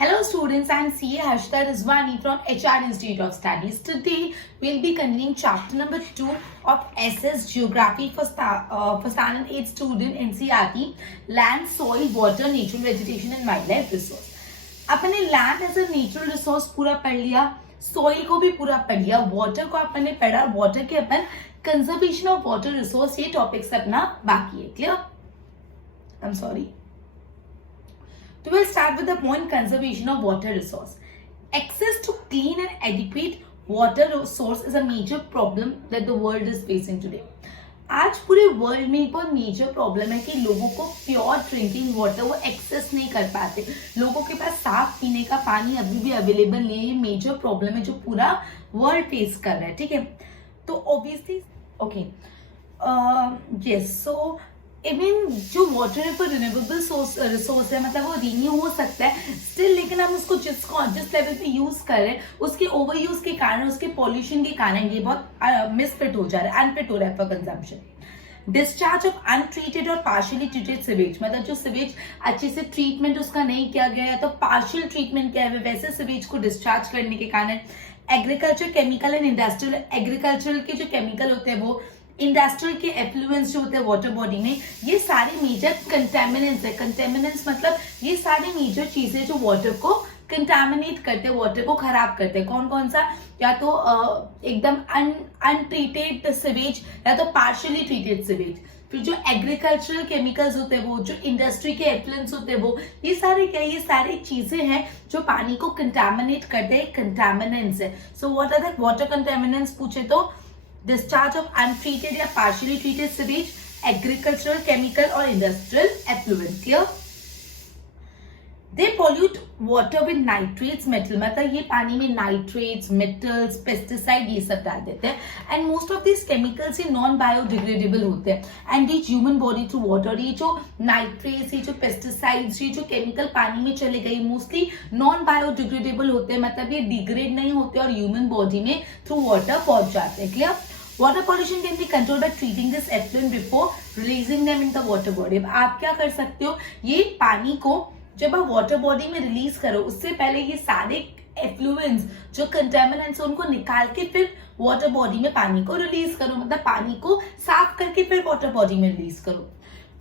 Hello students, I am CA Harshita Rizwani from HR Institute of Studies. Today we will be continuing chapter number 2 of SS Geography for standard 8 student NCERT, Land, Soil, Water, Natural Vegetation and Wildlife Resource. अपने land as a natural resource पूरा पढ़ लिया, soil को भी पूरा पढ़ लिया, water को अपने पढ़ा, वाटर के अपन कंजर्वेशन ऑफ वाटर रिसोर्स ये टॉपिक्स अपना बाकी है. Clear? I am sorry. So we'll start with the point conservation of water resource. Access to clean and adequate water resource is a major problem that the world is facing today. आज पूरे world में एक बहुत major problem है कि लोगों को pure drinking water वो एक्सेस नहीं कर पाते. लोगों के पास साफ पीने का पानी अभी भी अवेलेबल नहीं है. ये मेजर प्रॉब्लम है जो पूरा वर्ल्ड फेस कर रहा है. ठीक है, तो obviously okay yes, so even जो वाटर है वो रिन्यूएबल रिसोर्स है, मतलब वो रिन्यू हो सकता है स्टिल, लेकिन हम उसको जिस लेवल पे यूज कर रहे हैं उसके ओवर यूज के कारण, उसके पॉल्यूशन के कारण ये बहुत मिसफिट हो जा रहा है, अनफिट हो रहा है for consumption. Discharge of untreated और पार्शियली ट्रीटेड सिवेज, मतलब जो सिवेज अच्छे से ट्रीटमेंट उसका नहीं किया गया है तो पार्शियल ट्रीटमेंट किया है वैसे सिवेज को डिस्चार्ज करने के कारण. Agriculture chemical and industrial, agricultural के जो केमिकल होते हैं वो इंडस्ट्रियल के एफ्लुएंस जो होते हैं वाटर बॉडी में, ये सारे मेजर कंटेमिनेंट्स है. कंटेमिनेंट्स मतलब ये सारी मेजर चीजें जो वाटर को कंटामिनेट करते हैं, वाटर को खराब करते हैं. कौन कौन सा? या तो एकदम अनट्रीटेड सिवेज या तो पार्शियली ट्रीटेड सिवेज. फिर जो एग्रीकल्चरल केमिकल्स होते हैं वो, जो इंडस्ट्री के एफ्लुएंस होते हैं वो, ये सारे क्या, ये सारी चीजें हैं जो पानी को कंटामिनेट करते हैं, कंटामिनेंट्स है. So what are the water contaminants पूछे तो discharge of untreated या partially treated sewage, agricultural, chemical और industrial effluent. Clear? They pollute water with nitrates, metal, मतलब ये पानी में नाइट्रेट्स, मेटल्स, पेस्टिसाइड ये सब डाल देते हैं. And most of this chemicals ये नॉन बायोडिग्रेडेबल होते हैं and reach human body through water. ये जो नाइट्रेट्स, ये जो पेस्टिसाइड्स, ये जो केमिकल पानी में चले गए मोस्टली नॉन बायोडिग्रेडेबल होते हैं, मतलब ये डिग्रेड नहीं होते और ह्यूमन बॉडी में थ्रू वाटर पहुंच जाते हैं. Clear? Water pollution can be controlled by treating this effluent before releasing them in the water body. अब आप क्या कर सकते हो, ये पानी को जब आप वाटर बॉडी में रिलीज करो उससे पहले ये सारे एफ्लुएंट्स जो कंटेमिनेंट्स उनको निकाल के फिर वाटर बॉडी में पानी को रिलीज करो, मतलब पानी को साफ करके फिर वाटर बॉडी में रिलीज करो.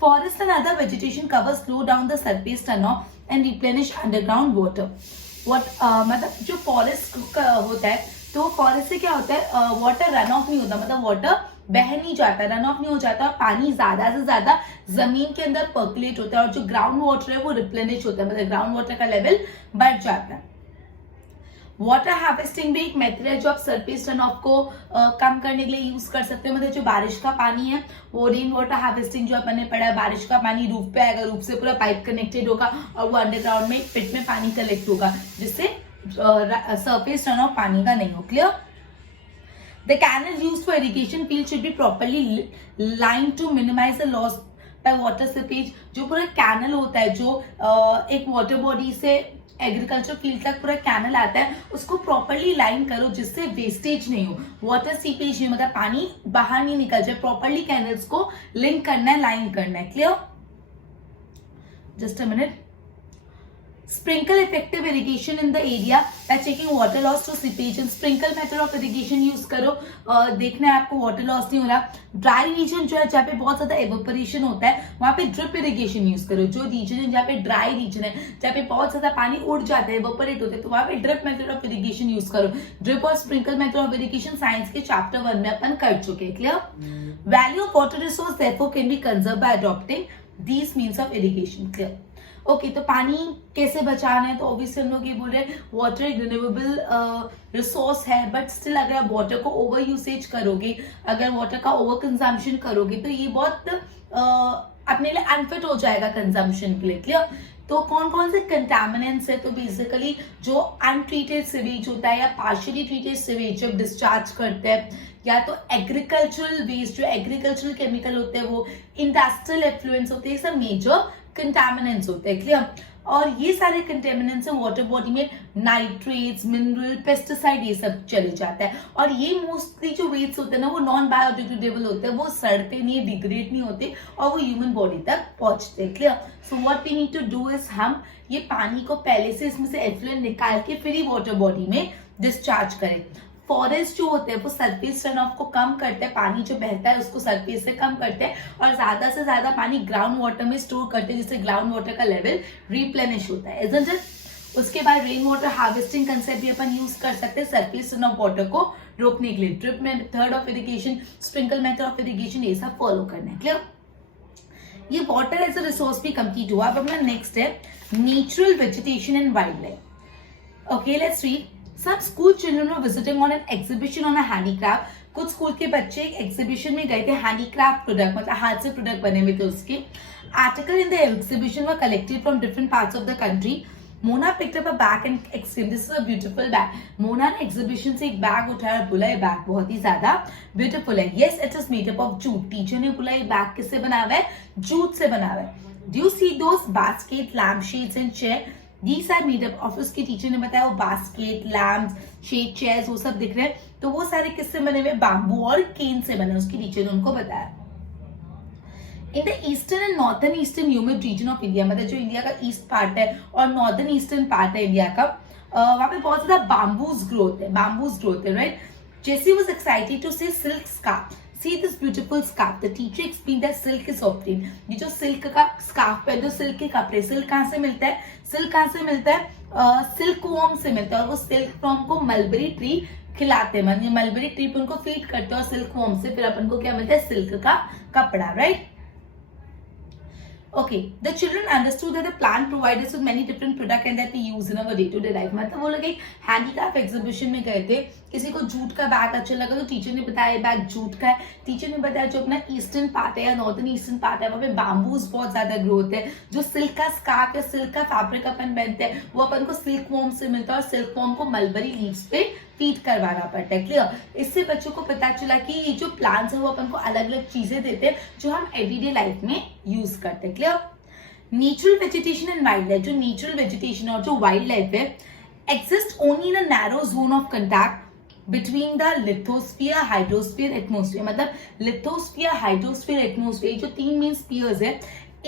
Forest and other vegetation cover slow down the surface turn off and replenish underground water. मतलब जो फॉरेस्ट होता है तो फॉरेस्ट से क्या होता है, वाटर रन ऑफ नहीं होता, मतलब वाटर बह नहीं जाता, रन ऑफ नहीं हो जाता, पानी ज्यादा से ज्यादा जमीन के अंदर पर्कुलेट होता है और जो ग्राउंड वाटर है वो रिप्लेनिश होता है, मतलब ग्राउंड वाटर का लेवल बढ़ जाता है. वाटर हार्वेस्टिंग भी एक मेथड है जो आप सरफेस रन ऑफ को कम करने के लिए यूज कर सकते हो. मतलब जो बारिश का पानी है वो रेन वाटर हार्वेस्टिंग जो अपन ने पढ़ा है, बारिश का पानी रूफ पे आएगा, रूफ से पूरा पाइप कनेक्टेड होगा और वो अंडरग्राउंड में पिट में पानी कलेक्ट होगा जिससे सरफेस रन ऑफ पानी का नहीं हो. Clear? The canal used for irrigation field should be properly lined to minimize the loss by water seepage. जो पूरा कैनल होता है, जो एक वाटर बॉडी से एग्रीकल्चर फील्ड तक पूरा कैनल आता है, उसको प्रॉपरली लाइन करो जिससे वेस्टेज नहीं हो, वाटर सीपेज नहीं, मतलब पानी बाहर नहीं निकल जाए. प्रॉपरली कैनल्स को लिंक करना है, लाइन करना है. Clear? Just a minute. Sprinkle effective irrigation in the area by checking water loss to seepage. and sprinkle method of irrigation use करो, देखना है आपको वाटर लॉस नहीं हो रहा. ड्राई रीजन जो है जहाँ पे बहुत ज्यादा एवेपोरेशन होता है वहां पे ड्रिप इरिगेशन यूज करो. जो रीजन है जहाँ पे ड्राई रीजन है, जहाँ पे बहुत ज्यादा पानी उड़ जाता है, एवेपोरेट होता है, तो वहां पे drip method of irrigation use करो. ड्रिप और sprinkle method of irrigation science के चैप्टर 1 में अपन कर चुके हैं. Clear? Value of water resource therefore can be conserve bye adopting these means of irrigation. Clear? Okay, तो पानी कैसे बचाना है, तो ऑब्वियसली हम लोग ये बोल रहे हैं वाटर एक रिन्यूएबल रिसोर्स है, बट स्टिल अगर आप वाटर को ओवर यूसेज करोगे, अगर वाटर का ओवर कंजम्पशन करोगे तो ये बहुत अपने लिए अनफिट हो जाएगा कंजम्पशन के लिए. क्लियर? तो कौन कौन से कंटामिनेंट्स है, तो बेसिकली जो अनट्रीटेड सिवेज होता है या पार्शियली ट्रीटेड सिवेज जब डिस्चार्ज करते हैं, या तो एग्रीकल्चरल वेस्ट जो एग्रीकल्चरल केमिकल होते हैं वो, इंडस्ट्रियल एफ्लुएंस होते हैं, सब मेजर कंटामिनेंट्स होते हैं. क्लियर? और ये सारे कंटेमिनेंट्स से वाटर बॉडी में नाइट्रेट्स, मिनरल, पेस्टिसाइड ये सब चले जाता है। और ये मोस्टली जो वेस्ट होते हैं ना वो नॉन बायोडिग्रेडेबल होते हैं, वो सड़ते नहीं, डिग्रेड नहीं होते और वो ह्यूमन बॉडी तक पहुंचते हैं। Clear? So what we need to do is हम ये पानी को पहले से इसमें से एफ्लुएंट निकाल के फिर ही वाटर बॉडी में डिस्चार्ज करें। फॉरेस्ट जो होते हैं वो सरफेस रन ऑफ को कम करते हैं, पानी जो बहता है उसको सरफेस से कम करते हैं और ज्यादा से ज्यादा पानी ग्राउंड वाटर में स्टोर करते हैं, जिससे ग्राउंड वाटर का लेवल रिप्लेनिश होता है। Isn't it? उसके बाद रेन वाटर हार्वेस्टिंग कंसेप्ट भी अपन यूज कर सकते हैं सरफेस रन ऑफ वाटर को रोकने के लिए। Drip method of irrigation, sprinkle method of irrigation, ये सब फॉलो करना है। क्लियर? ये वाटर एज अ रिसोर्स भी कंप्लीट हुआ। अब अपना नेक्स्ट है natural vegetation and wild life. Okay, let's read. Some school children were visiting on an exhibition on a handicraft. कुछ स्कूल के बच्चे एक एग्जीबिशन में गए थे, हैंडीक्राफ्ट प्रोडक्ट, मतलब हाथ से प्रोडक्ट बने हुए थे उसके। Article in the exhibition were collected from different parts of the country. Mona picked up a bag and exclaimed, this is a beautiful bag. Mona ने एग्जीबिशन से एक बैग उठाया और बोला ये बैग बहुत ही ज्यादा ब्यूटीफुल है। Yes, it is made up of jute. Teacher ने बोला ये बैग किससे बना हुआ है? जूट से बना हुआ है। Do you see those basket, lamp shades and chair? These are made up of, उसके टीचर ने बताया वो बास्केट, लैम्प्स, शेड, चेयर्स वो सब दिख रहे हैं, तो वो सारे किससे बने हुए? बाम्बू और केन से बने, उसकी टीचर ने उनको बताया। In the eastern and northern eastern humid region of India, मतलब जो इंडिया का ईस्ट पार्ट है और नॉर्थर्न ईस्टर्न पार्ट है इंडिया का, वहां पे बहुत ज्यादा बाम्बूज ग्रोथ है, right? Jessie was excited to see silk scarf. See this beautiful scarf. The teacher explained that silk is obtained. ये जो सिल्क का स्कार्फ है, जो सिल्क के कपड़े, सिल्क कहाँ से मिलता है? सिल्क कहाँ से मिलता है? सिल्क वॉर्म से मिलता है और वो सिल्क वॉर्म को मलबरी ट्री खिलाते हैं, मलबरी ट्री पे उनको फीड करते हैं और सिल्क वॉर्म से फिर अपन को क्या मिलता है? सिल्क का कपड़ा, right? Okay, the children understood that the plant provides us with many different products and that we use in our day-to-day life. मतलब वो लोग एक हैंडीक्राफ्ट एग्जीबिशन में गए थे, किसी को जूट का बैग अच्छा लगा तो टीचर ने बताया ये बैग जूट का है। टीचर ने बताया जो अपना ईस्टर्न पार्ट है या नॉर्थर्न ईस्टर्न पार्ट है वहाँ पे बाम्बूज बहुत ज्यादा ग्रोथ है। जो सिल्क का स्कार्फ या सिल्क का फैब्रिक अपन पहनते हैं वो अपन को सिल्क वॉर्म से मिलता है और सिल्क वॉर्म को मलबरी लीव्स पे फीड करवाना पड़ता है। क्लियर? इससे बच्चों को पता चला कि ये जो प्लांट्स है वो अपन को अलग अलग चीजें देते हैं जो हम एवरीडे लाइफ में यूज करते हैं। Clear? Natural vegetation and wild life, जो नेचुरल वेजिटेशन और जो वाइल्ड लाइफ है exist only in a narrow zone of contact between the lithosphere, hydrosphere, atmosphere. मतलब लिथोस्फीयर, हाइड्रोस्फीयर, एटमोस्फीयर जो तीन मेन स्फीयर्स है,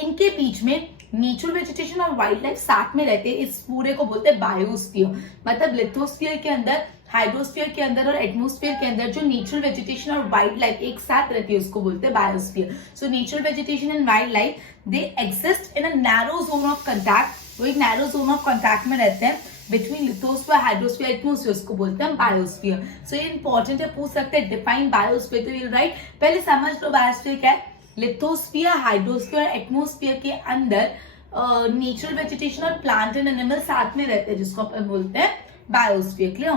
इनके बीच में नेचुरल वेजिटेशन और वाइल्ड लाइफ साथ में रहते हैं। इस पूरे को बोलते हैं बायोस्फीयर। मतलब लिथोस्फीयर के अंदर, हाइड्रोस्फीयर के अंदर और एटमोस्फीयर के अंदर जो नेचुरल वेजिटेशन और वाइल्ड लाइफ एक साथ रहती है उसको बोलते हैं biosphere. So natural vegetation and wild life they exist in a narrow zone of contact. वो एक नैरो जोन ऑफ कंटैक्ट में रहते हैं बिटवीन लिथोस्फीयर, हाइड्रोस्फीयर, एटमोस्फीयर, उसको बोलते हैं बायोस्फीयर। सो ये इंपॉर्टेंट है, पूछ सकते हैं डिफाइन बायोस्फीयर, तो यू राइट। पहले समझ लो बायोस्फीयर क्या है। लिथोस्फीयर, हाइड्रोस्फीयर, एटमोस्फीयर के अंदर नेचुरल वेजिटेशन और प्लांट एंड एनिमल साथ में रहते हैं जिसको अपन बोलते हैं biosphere. Clear?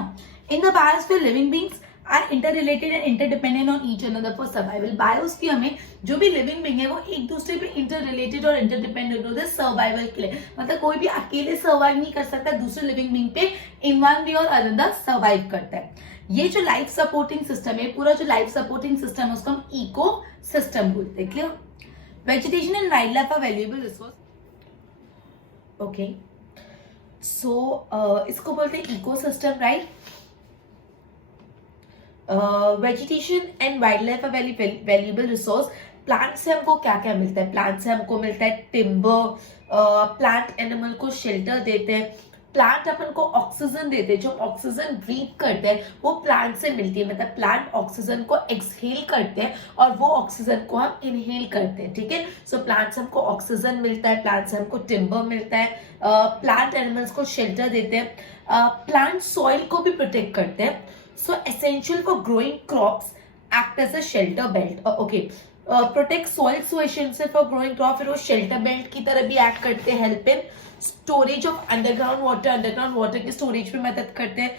In the biosphere living beings are interrelated and interdependent on each other for survival. Biosphere में जो भी लिविंग बींग है वो एक दूसरे पे इंटररिलेटेड और इंटरडिपेंडेंट होते हैं सर्वाइवल के लिए। मतलब कोई भी अकेले सर्वाइव नहीं कर सकता, दूसरे लिविंग बींग पे इन वन वे और अनदर सर्वाइव करता है। ये जो लाइफ सपोर्टिंग सिस्टम है, पूरा जो लाइफ सपोर्टिंग सिस्टम है उसको हम इको सिस्टम बोलते हैं। Clear? Vegetation and wildlife are valuable resource. Okay, so इसको बोलते हैं ecosystem, right? Vegetation and wildlife are valuable resource. Plant से हमको क्या क्या मिलता है? प्लांट से हमको मिलता है टिम्बर, प्लांट एनिमल को शेल्टर देते हैं, प्लांट अपन को ऑक्सीजन देते हैं, जो ऑक्सीजन ब्रीथ करते हैं वो प्लांट से मिलती है। मतलब प्लांट ऑक्सीजन को एक्सहेल करते हैं और वो ऑक्सीजन को हम इनहेल करते हैं। ठीक है? सो प्लांट से हमको ऑक्सीजन मिलता है, प्लांट से हमको टिम्बर मिलता है, प्लांट एनिमल्स को शेल्टर देते हैं, प्लांट सॉइल को भी प्रोटेक्ट करते हैं। So essential for growing crops act as a shelter belt. Okay, protect soil, so essential for growing crop, फिर वो शेल्टर बेल्ट की तरह भी एक्ट करते हैं, help in storage of underground water की स्टोरेज में मदद करते हैं,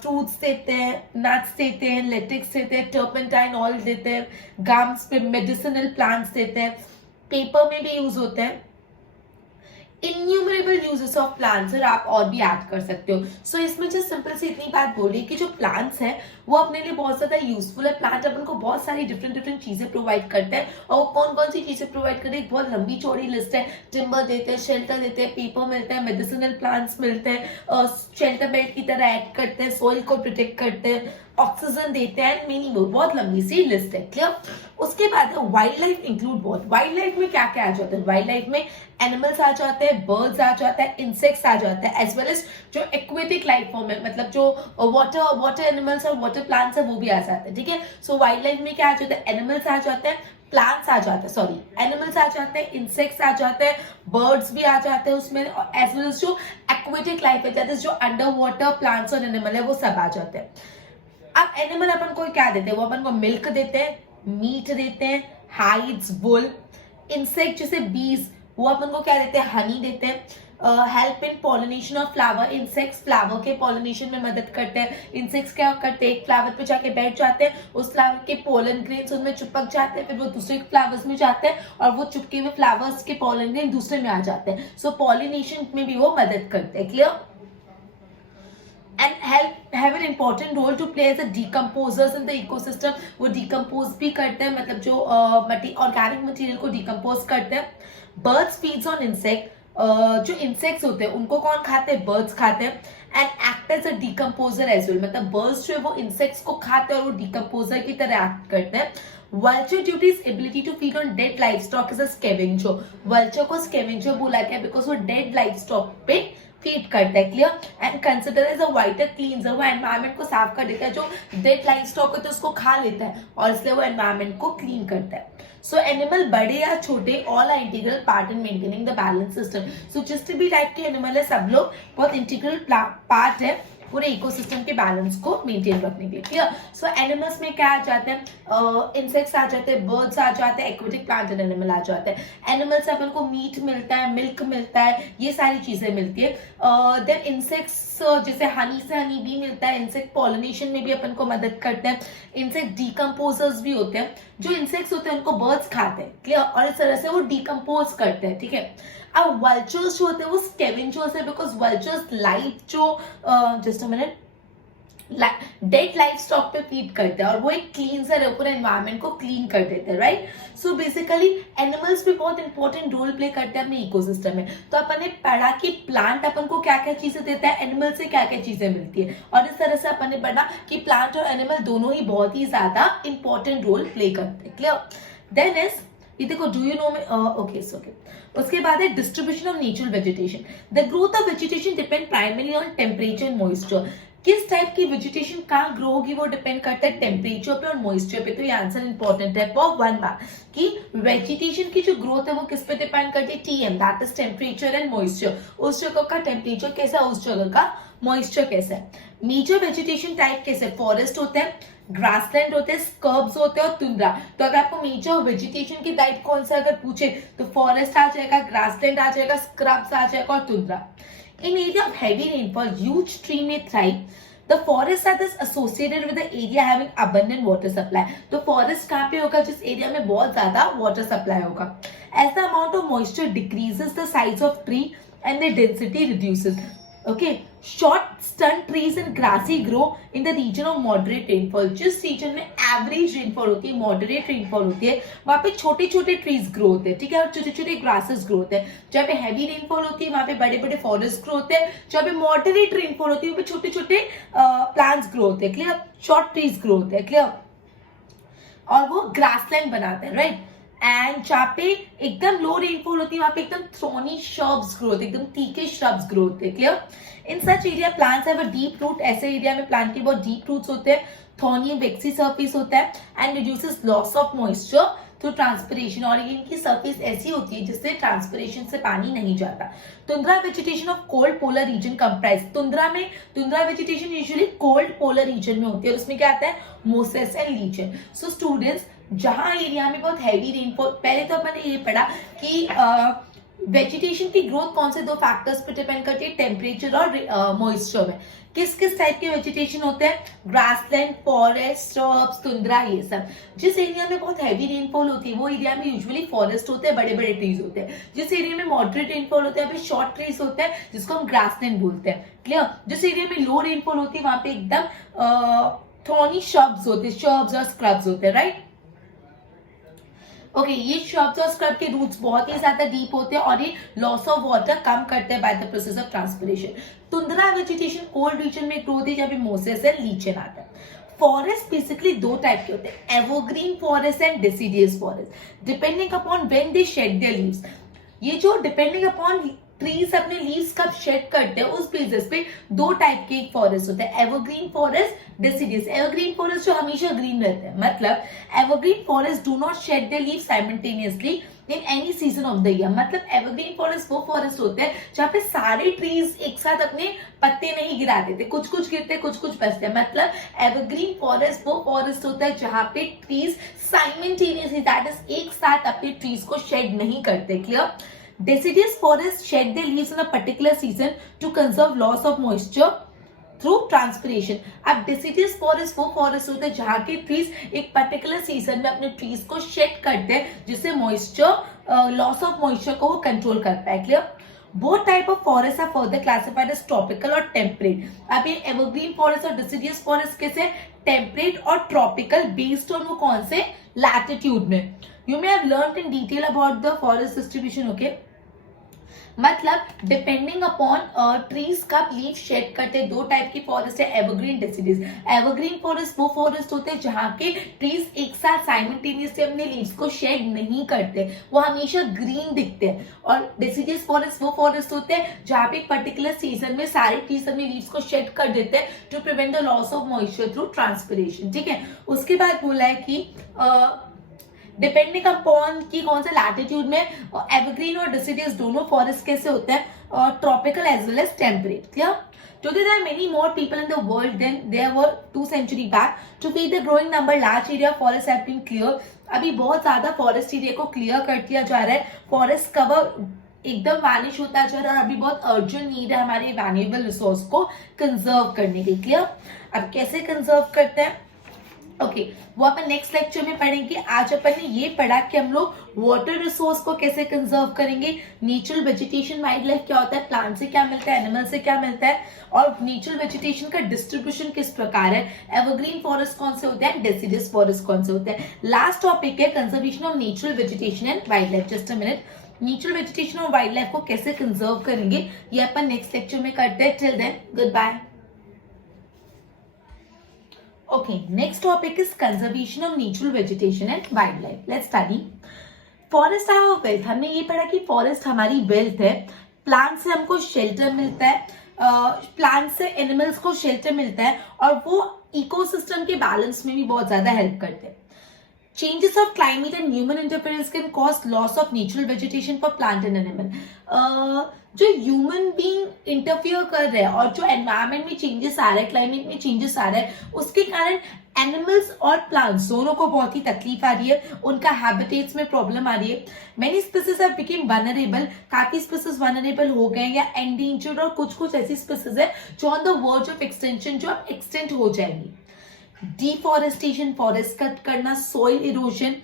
फ्रूट्स देते हैं, नट्स देते हैं, लेटेक्स देते हैं, टर्पेंटाइन ऑयल देते हैं, गम्स पे मेडिसिनल प्लांट्स देते हैं, पेपर में भी यूज होते हैं। इन्यूमरेबल यूजेस ऑफ प्लांट्स आप और भी ऐड कर सकते हो. सो इसमें जो सिंपल सी इतनी बात बोली कि जो प्लांट्स है वो अपने लिए बहुत ज्यादा यूजफुल है. प्लांट अपन को बहुत सारी डिफरेंट चीजें प्रोवाइड करते हैं और वो कौन कौन सी चीजें प्रोवाइड करते हैं एक बहुत लंबी चौड़ी लिस्ट है. टिम्बर देते हैं, शेल्टर देते हैं, पेपर मिलता है, मेडिसिनल प्लांट्स मिलते हैं, शेल्टर बेल्ट की तरह एक्ट करते हैं, सॉइल को प्रोटेक्ट करते हैं, ऑक्सीजन देते हैं, मेनी मोर. बहुत लंबी सी लिस्ट है. क्लियर. उसके बाद वाइल्ड लाइफ इंक्लूड बहुत. वाइल्ड लाइफ में क्या क्या आ जाता है? वाइल्ड लाइफ में एनिमल्स आ जाते हैं, बर्ड्स आ जाता है, इंसेक्ट्स आ जाता है, एज वेल एज जो एक्वेटिक लाइफ फॉर्म है, मतलब जो वाटर एनिमल्स और वाटर प्लांट्स है वो भी आ जाते हैं. ठीक है. सो वाइल्ड लाइफ में क्या आ जाता है? एनिमल्स आ जाते हैं, प्लांट्स आ जाते हैं, सॉरी एनिमल्स आ जाते हैं, इंसेक्ट्स आ जाते हैं, बर्ड्स भी आ जाते हैं उसमें, एज वेल एज जो एक्वेटिक लाइफ है, दैट इज जो अंडर वाटर प्लांट्स और एनिमल है वो सब आ जाते हैं. अब एनिमल अपन को क्या देते हैं? वो अपन को मिल्क देते हैं, मीट देते हैं, हाइड्स, वुल. इंसेक्ट जैसे बीज वो अपन को क्या देते हैं? हनी देते हैं. Help in pollination of flower. Insects flower के पॉलिनेशन में मदद करते हैं. इंसेक्ट्स क्या करते हैं? एक फ्लावर पे जाके बैठ जाते हैं, उस फ्लावर के पोलन ग्रेन्स उनमें चिपक जाते हैं, फिर वो दूसरे फ्लावर्स में जाते हैं और वो चिपके हुए फ्लावर्स के पोलन ग्रेन दूसरे में आ जाते हैं. सो पॉलिनेशन में भी वो मदद करते हैं. Clear. and have an important role to play as a decomposers in the ecosystem. वो decompose भी करते हैं, मतलब जो ऑर्गेनिक मटेरियल को डिकम्पोज करते हैं. Birds feeds on insect. जो इंसेक्ट्स होते हैं उनको कौन खाते हैं? बर्ड्स खाते हैं. And act as a decomposer as well, मतलब बर्ड्स जो है वो इंसेक्ट्स को खाते हैं और वो डिकम्पोजर की तरह एक्ट करते हैं. Vulture duty is ability to feed on dead livestock is a scavenger. Vulture को scavenger बोला गया बिकॉज वो dead livestock पे फीड करता है. Clear. And consider as a whiter cleanser. वो एनवायरमेंट को साफ कर देता है. जो डेड लाइवस्टॉक होता है उसको खा लेता है और इसलिए वो एनवायरमेंट को क्लीन करता है. सो एनिमल बड़े या छोटे all are integral part in maintaining the balance system. So जिस भी टाइप के एनिमल है सब लोग बहुत इंटीग्रल पार्ट है पूरे इकोसिस्टम के बैलेंस को मेंटेन रखने के लिए. क्लियर. सो एनिमल्स में क्या आ जाते हैं? इंसेक्ट्स आ जाते हैं, बर्ड्स आ जाते हैं, एक्वेटिक प्लांट एंड एनिमल आ जाते हैं. एनिमल्स से अपन को मीट मिलता है, मिल्क मिलता है, ये सारी चीजें मिलती है. देन इंसेक्ट्स जैसे हनी से हनी भी मिलता है. इंसेक्ट पॉलिनेशन में भी अपन को मदद करते हैं. इंसेक्ट डिकम्पोजर्स भी होते हैं. जो इंसेक्ट्स होते हैं उनको बर्ड्स खाते हैं. क्लियर. और इस तरह से वो डिकम्पोज करते हैं. ठीक है. अब वल्चर्स जो होते हैं वो स्कैवेंजर्स है बिकॉज वल्चर्स लाइफ जो just a minute dead life stock पे फीड करते हैं और वो एक क्लींसर है, पूरे एनवायरमेंट को क्लीन कर देते हैं. राइट. सो बेसिकली एनिमल्स भी बहुत इंपॉर्टेंट रोल प्ले करते हैं अपने इकोसिस्टम में. तो अपन ने पढ़ा कि प्लांट अपन को क्या क्या चीजें देता है, एनिमल से क्या क्या चीजें मिलती है, और इस तरह से अपन ने पढ़ा कि प्लांट और एनिमल दोनों ही बहुत ही ज्यादा इंपॉर्टेंट रोल प्ले करते हैं. क्लियर. देन इज ये देखो, डू यू नो में ओके ओके. उसके बाद है distribution of natural vegetation. The growth of vegetation depend primary on temperature and moisture. किस टाइप की वेजिटेशन कहाँ ग्रो होगी वो डिपेंड करता है टेम्परेचर पे और मॉइस्चर पे. तो ये आंसर इंपॉर्टेंट है फॉर 1 मार्क कि वेजिटेशन की जो ग्रोथ है वो किस पे डिपेंड करती है? TM, that is temperature and moisture. उस जगह का टेम्परेचर कैसा है, उस जगह का मॉइस्चर कैसा है. मेजर वेजिटेशन टाइप कैसे? फॉरेस्ट होते हैं, ग्रासलैंड होते हैं, स्कर्ब्स होते हैं और तुंद्रा. तो अगर आपको मेजर वेजिटेशन की टाइप कौन सा अगर पूछे तो फॉरेस्ट आ जाएगा, ग्रासलैंड आ जाएगा, स्क्रब्स आ जाएगा और tundra. In area of heavy rainfall, huge tree may thrive. The forest that is associated with the area having abundant water supply. तो forest कहाँ पे होगा? जिस एरिया में बहुत ज्यादा water supply होगा. As the amount of moisture decreases, the size of tree and the density reduces. Okay, short stunt trees and grassy grow in the region of moderate rainfall. जिस reason में average rainfall होती है, moderate rainfall होती है, वहां पे छोटे छोटे ट्रीज ग्रो होते हैं. ठीक है. और छोटे छोटे ग्रासेस ग्रो होते हैं. जहाँ पे हैवी रेनफॉल होती है वहां पे बड़े बड़े फॉरेस्ट ग्रो होते हैं. जहाँ पे मॉडरेट रेनफॉल होती है वहां पे छोटे छोटे प्लांट्स ग्रो होते हैं. क्लियर. शॉर्ट ट्रीज ग्रो होते हैं. क्लियर. और वो ग्रासलैंड बनाते हैं. राइट. एंड जहाँ पे एकदम लो रेनफॉल होती है वहां पे एकदम थ्रोनी श्रब्स ग्रो होते हैं, एकदम तीखे श्रब्स ग्रो होते हैं. Clear. In such area plants have a deep root. ऐसे एरिया में प्लांट के बहुत डीप रूट्स होते हैं. थॉर्नी वेक्सी सरफेस होता है and reduces loss of moisture through transpiration. और इनकी सरफेस ऐसी होती है जिससे ट्रांसपिरेशन से पानी नहीं जाता. Tundra vegetation of cold polar region comprise. Tundra vegetation usually cold polar region में होती है और उसमें क्या आता है? Mosses and lichen. So students, जहां एरिया में बहुत हैवी रेनफॉल, पहले तो अपन ने ये पढ़ा कि वेजिटेशन की ग्रोथ कौन से दो फैक्टर्स पर डिपेंड करती है, टेम्परेचर और मॉइस्चर में। किस किस टाइप के वेजिटेशन होते हैं, ग्रासलैंड, फॉरेस्ट, स्ट्रब्स, तुंद्रा, ये सब। जिस एरिया में बहुत हैवी रेनफॉल होती है वो एरिया में यूजुअली फॉरेस्ट होते हैं, बड़े बड़े ट्रीज होते हैं। जिस एरिया में मॉडरेट रेनफॉल होता है अभी शॉर्ट ट्रीज होते हैं जिसको हम ग्रासलैंड बोलते हैं। क्लियर। जिस एरिया में लो रेनफॉल होती है वहां पे एकदम थॉर्नी श्रब्स होते हैं, श्रब्स और स्क्रब्स होते हैं, राइट। ओके ये श्रब्स और स्क्रब के रूट्स बहुत ही ज्यादा डीप होते हैं और ये लॉस ऑफ वाटर कम करते हैं by the process of transpiration. Tundra vegetation cold region में ग्रो होती है जब मोसेस है लीचेन आता है। फॉरेस्ट बेसिकली दो टाइप के होते हैं, evergreen forest and deciduous forest, depending upon when they shade there leaves. ये जो डिपेंडिंग अपॉन ट्रीज अपने लीव्स कब शेड करते हैं उस बेसिस पे दो टाइप के फॉरेस्ट होते हैं, evergreen forest, deciduous. Evergreen forest जो हमेशा ग्रीन रहते हैं, मतलब evergreen forest do not shade there leaves simultaneously in any season of the year. मतलब एवरग्रीन फॉरेस्ट वो फॉरेस्ट होते हैं जहाँ पे सारे ट्रीज एक साथ अपने पत्ते नहीं गिरा देते, कुछ कुछ गिरते कुछ कुछ बचते हैं। मतलब एवरग्रीन फॉरेस्ट वो फॉरेस्ट होता है जहाँ पे ट्रीज साइमल्टेनियसली, दैट इज एक साथ अपने ट्रीज को शेड नहीं करते। Clear. Deciduous forests shed their leaves in a particular season to conserve loss of moisture through transpiration। अब deciduous forest वो फॉरेस्ट होते हैं जहाँ के ट्रीज एक पर्टिकुलर सीजन में अपने ट्रीज को शेड करते हैं जिससे मॉइस्चर, लॉस ऑफ मॉइस्चर को वो कंट्रोल करता है। Clear. Both type of forest are further classified as tropical और टेम्परेट। अब ये एवरग्रीन फॉरेस्ट और डिसिडियस फॉरेस्ट कैसे, टेम्परेट और ट्रॉपिकल, बेस्ड ऑन वो कौन से लैटिट्यूड में। You may have learned in detail about the forest distribution, okay? मतलब डिपेंडिंग अपॉन ट्रीज कब लीफ शेड करते हैं, दो टाइप की फॉरेस्ट है, एवरग्रीन, डेसिडियस। एवरग्रीन फॉरेस्ट वो फॉरेस्ट होते हैं जहाँ के ट्रीज एक साथ साइमल्टेनियसली अपने लीव्स को शेड नहीं करते, वो हमेशा ग्रीन दिखते हैं। और डेसिडियस फॉरेस्ट वो फॉरेस्ट होते हैं जहाँ पे एक पर्टिकुलर सीजन में सारे ट्रीज अपने लीव्स को शेड कर देते हैं to prevent the loss of moisture through transpiration. ठीक है। उसके बाद बोला है कि डिपेंडिंग अपॉन की कौन से लैटिट्यूड में एवरग्रीन और डिसिडियस दोनों फॉरेस्ट कैसे होते हैं, tropical as well as temperate. Clear. Today there are many more people in the world than there were 2 centuries back. To feed the growing number, large area of forests have been cleared. अभी बहुत ज्यादा forest area को clear कर दिया जा रहा है, forest cover एकदम वैनिश होता जा रहा है और अभी बहुत अर्जेंट नीड है हमारे वैल्यूएबल रिसोर्स को कंजर्व करने की। क्लियर। अब कैसे कंजर्व करते हैं, ओके वो अपन नेक्स्ट लेक्चर में पढ़ेंगे। आज अपन ने ये पढ़ा कि हम लोग वाटर रिसोर्स को कैसे कंजर्व करेंगे, नेचुरल वेजिटेशन, वाइल्ड लाइफ क्या होता है, प्लांट से क्या मिलता है, एनिमल से क्या मिलता है, और नेचुरल वेजिटेशन का डिस्ट्रीब्यूशन किस प्रकार है, एवरग्रीन फॉरेस्ट कौन से होते हैं, डेसिडियस फॉरेस्ट कौन से होते हैं। लास्ट टॉपिक है conservation of natural vegetation and wild life. Just a minute, natural vegetation और वाइल्ड लाइफ को कैसे कंजर्व करेंगे ये अपन नेक्स्ट लेक्चर में करते हैं। Till then goodbye. Okay, next topic is conservation of natural vegetation and wildlife. Let's study. Forest are our wealth. हमने ये पढ़ा कि forest हमारी wealth है। प्लांट से हमको शेल्टर मिलता है, प्लांट से एनिमल्स को शेल्टर मिलता है और वो इकोसिस्टम के बैलेंस में भी बहुत ज्यादा हेल्प करते हैं। Changes of climate and human interference can cause loss of natural vegetation for plant and animal। जो ह्यूमन बीइंग इंटरफियर कर रहे हैं और जो एनवायरमेंट में चेंजेस आ रहे हैं, क्लाइमेट में चेंजेस आ रहे हैं, उसके कारण एनिमल्स और प्लांट्स दोनों को बहुत ही तकलीफ आ रही है, उनका हैबिटेट्स में प्रॉब्लम आ रही है। Many species have become vulnerable, काफी स्पीसीज वनरेबल हो गए या एंडेंजर्ड, और कुछ कुछ ऐसी स्पीसीज है जो on the verge of extension, जो अब एक्सटेंट हो जाएंगी। डिफॉरेस्टेशन, फॉरेस्ट कट करना, सॉइल इरोजन,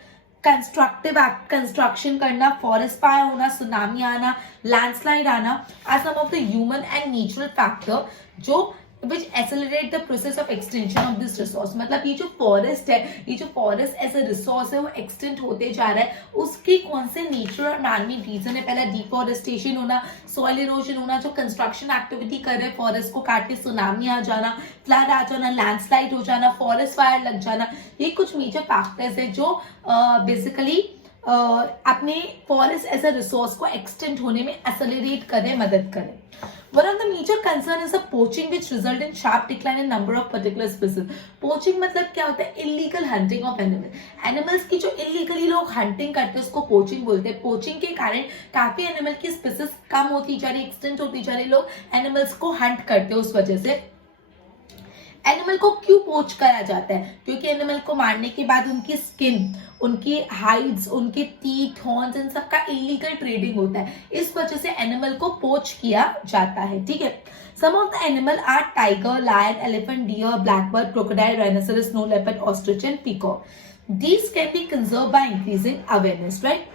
कंस्ट्रक्शन करना, फॉरेस्ट फायर होना, सुनामी आना, लैंडस्लाइड आना are some of the human and natural factor जो which accelerate the process of extinction of this resource। मतलब ये जो फॉरेस्ट है, ये जो फॉरेस्ट एज ए रिसोर्स है वो एक्सटेंट होते जा रहा है, उसके कौन से नेचुरल और मैनमेड रीजन है। पहला डिफॉरेस्टेशन होना, सॉइल इरोजन होना, जो कंस्ट्रक्शन एक्टिविटी कर रहे हैं फॉरेस्ट को काट के, सुनामी आ जाना, फ्लड आ जाना, लैंडस्लाइड हो जाना, फॉरेस्ट फायर लग जाना, ये कुछ मेजर फैक्टर्स है जो बेसिकली अपने फॉरेस्ट एज ए रिसोर्स को एक्सटेंड होने में एक्सेलरेट करे, मदद करे। One of the major concern is the poaching which result in sharp decline in number of particular species। Poaching मतलब क्या होता है, illegal hunting of animal। Animals की जो illegally लोग hunting करते हैं उसको poaching बोलते हैं। Poaching के कारण काफी animal की species कम होती जा रही, extinct होती जा रही, लोग animals को hunt करते हैं उस वजह से। एनिमल को क्यों पोच करा जाता है? क्योंकि एनिमल को मारने के बाद उनकी स्किन, उनकी हाइड्स, उनके टीथ, हॉर्न्स, इन सब का इलीगल ट्रेडिंग होता है, इस वजह से एनिमल को पोच किया जाता है, ठीक है। Some of the animal are tiger, lion, elephant, deer, blackbird, crocodile, rhinoceros, snow leopard, ostrich and peacock. These can be conserved by increasing awareness, right?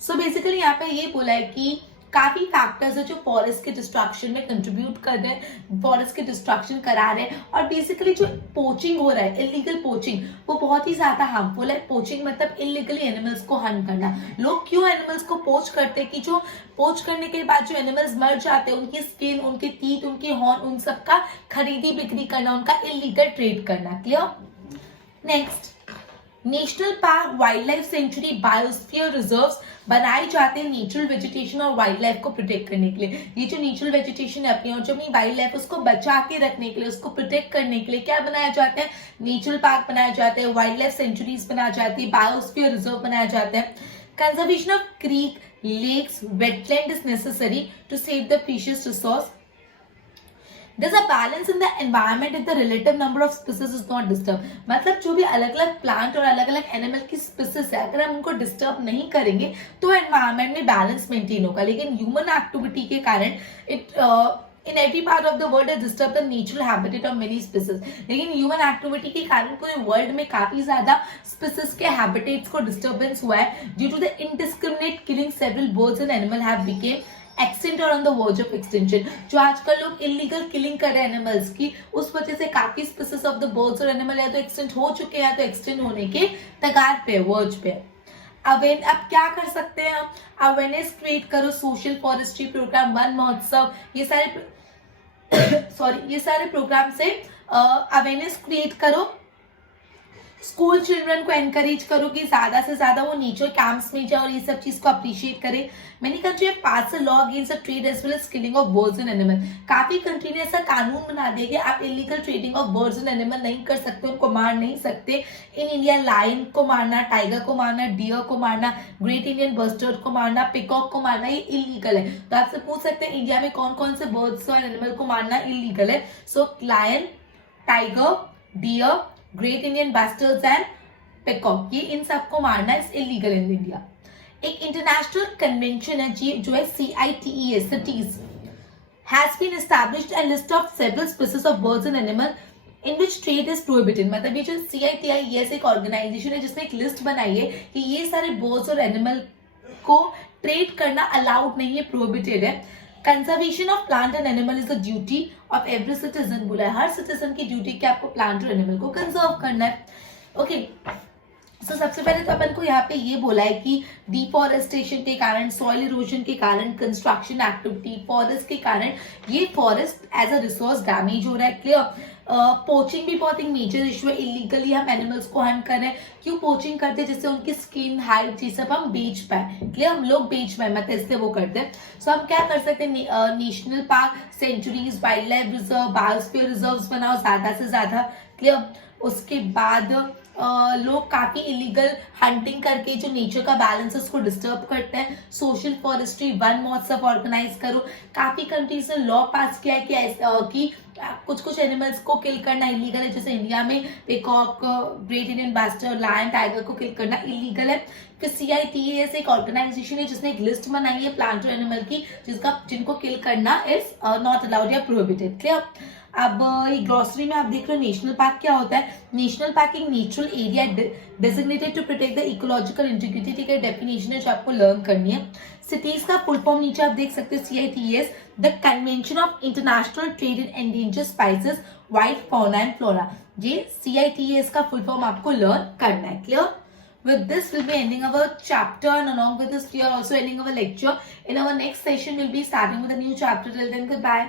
So basically यहाँ पे ये बोला है कि काफी फैक्टर्स है जो फॉरेस्ट के डिस्ट्रक्शन में कंट्रीब्यूट कर रहे हैं, फॉरेस्ट के डिस्ट्रक्शन करा रहे हैं, और बेसिकली जो पोचिंग हो रहा है, इलीगल पोचिंग, वो बहुत ही ज्यादा हार्मफुल है। पोचिंग मतलब इलीगली एनिमल्स को हंट करना। लोग क्यों एनिमल्स को पोच करते हैं कि जो पोच करने के बाद जो एनिमल्स मर जाते हैं, उनकी स्किन, उनके टीथ, उनके हॉर्न, उन सब का खरीदी बिक्री करना, उनका इलीगल ट्रेड करना। Clear? Next, national park, wild life sanctuary, biosphere reserves बनाए जाते हैं नेचुरल वेजिटेशन और वाइल्ड लाइफ को प्रोटेक्ट करने के लिए। ये जो नेचुरल वेजिटेशन है अपनी, और जो अपनी वाइल्ड लाइफ उसको बचा के रखने के लिए, उसको प्रोटेक्ट करने के लिए क्या बनाया जाता है? नेचुरल पार्क बनाए जाते हैं, वाइल्ड लाइफ सेंचुरीज बनाई जाती है, बायोस्फीयर रिजर्व बनाया जाता है। Conservation of creek, lakes, wetland is necessary to save the precious resource. There's a balance in the environment if the relative number of species is not disturbed. मतलब जो भी अलग अलग प्लांट और अलग अलग एनिमल की स्पीसीज है, अगर हम उनको डिस्टर्ब नहीं करेंगे तो एनवायरमेंट में बैलेंस मेंटेन होगा। लेकिन ह्यूमन एक्टिविटी के कारण in every part of the world has disturbed the natural habitat of many species. लेकिन ह्यूमन एक्टिविटी के कारण पूरे वर्ल्ड में काफी ज्यादा स्पीसीज के हैबिटेट्स को डिस्टर्बेंस हुआ है। Due to the indiscriminate killing several birds and animal have became extinct और on the verge of extension. जो आजकल लोग इलीगल किलिंग कर रहे हैं एनिमल्स की, उस वजह से काफी स्पीसीज ऑफ द बर्ड्स और एनिमल या तो एक्सटेंट हो चुके हैं या तो एक्सटेंट होने के कगार पे, वर्ज पे। अब क्या कर सकते हैं हम? अवेयरनेस क्रिएट करो, सोशल फॉरेस्ट्री प्रोग्राम, वन महोत्सव, ये सारे प्रोग्राम से अवेयरनेस क्रिएट करो। स्कूल चिल्ड्रन को एनकरेज करो कि ज्यादा से ज्यादा वो नेचर कैंप्स में जाए और ये सब चीज को अप्रिशिएट करे। Many country have passed a law against the trade as well as killing of birds and animal. काफी कंट्री ने ऐसा कानून बना दिया कि आप illegal trading of birds and animal नहीं कर सकते, उनको मार नहीं सकते। इन इंडिया लायन को मारना, टाइगर को मारना, डियर को मारना, ग्रेट इंडियन बस्टर्ड को मारना, पिकॉक को मारना, ये इलीगल है। तो आपसे पूछ सकते हैं इंडिया में कौन कौन से बर्ड्स और एनिमल को मारना इलीगल है? So lion, tiger, deer, great Indian bustards and peacock, ये इन सबको मारना इज इलीगल इन इंडिया। एक इंटरनेशनल कन्वेंशन है जो है CITES, CITES has been established and list of several species of birds and animal in which trade is prohibited. मतलब ये जो CITES एक ऑर्गेनाइजेशन है जिसने एक लिस्ट बनाई है कि ये सारे बर्ड्स और एनिमल को ट्रेड करना अलाउड नहीं है, प्रोहिबिटेड है। Conservation of plant and animal is the duty of every citizen. बोला है हर सिटीजन की ड्यूटी कि आपको प्लांट और एनिमल को कंजर्व करना है। ओके, सो सबसे पहले तो अपन को यहाँ पे ये बोला है कि डिफॉरेस्टेशन के कारण, सॉइल इरोजन के कारण, कंस्ट्रक्शन एक्टिविटी, फॉरेस्ट के कारण ये forest as a resource damage हो रहा है। क्लियर? पोचिंग भी बहुत एक मेजर इशू है। इलीगली हम एनिमल्स को हंट कर रहे हैं। क्यों पोचिंग करते हैं? जिससे उनकी स्किन, हाइट, ये सब हम बेच पाए। क्लियर? हम लोग बेच पाए, मतलब इसलिए वो करते हैं। सो हम क्या कर सकते हैं? National park, sanctuaries, wildlife reserve, biosphere reserve बनाओ ज्यादा से ज्यादा। क्लियर? उसके बाद लोग काफी इलीगल हंटिंग करके जो नेचर का बैलेंस है उसको डिस्टर्ब करते हैं। सोशल फॉरेस्ट्री, वन महोत्सव ऑर्गेनाइज करो। काफी कंट्रीज ने लॉ पास किया है कि कुछ एनिमल्स को किल करना इलीगल है। जैसे इंडिया में peacock, great Indian bustard, lion, tiger को किल करना इलीगल है। फिर CITES एक ऑर्गेनाइजेशन है जिसने एक लिस्ट बनाई है प्लांट और एनिमल की जिनको किल करना इज नॉट अलाउड या प्रोहिबिटेड। क्लियर? अब ये ग्रॉसरी में आप देख रहे हो नेशनल पार्क क्या होता है। नेशनल पार्क एक natural area designated to protect the ecological integrity की डेफिनेशन है जो आपको लर्न करनी है। सिटीज का फुल फॉर्म नीचे आप देख सकते हो CITES, the convention of international trade in endangered spices, wild fauna and flora. ये CITES का फुल फॉर्म आपको लर्न करना है। Clear? With this, we'll be ending our chapter, and along with this, we are also ending our lecture. In our next session, we'll be starting with a new chapter. Till then, goodbye.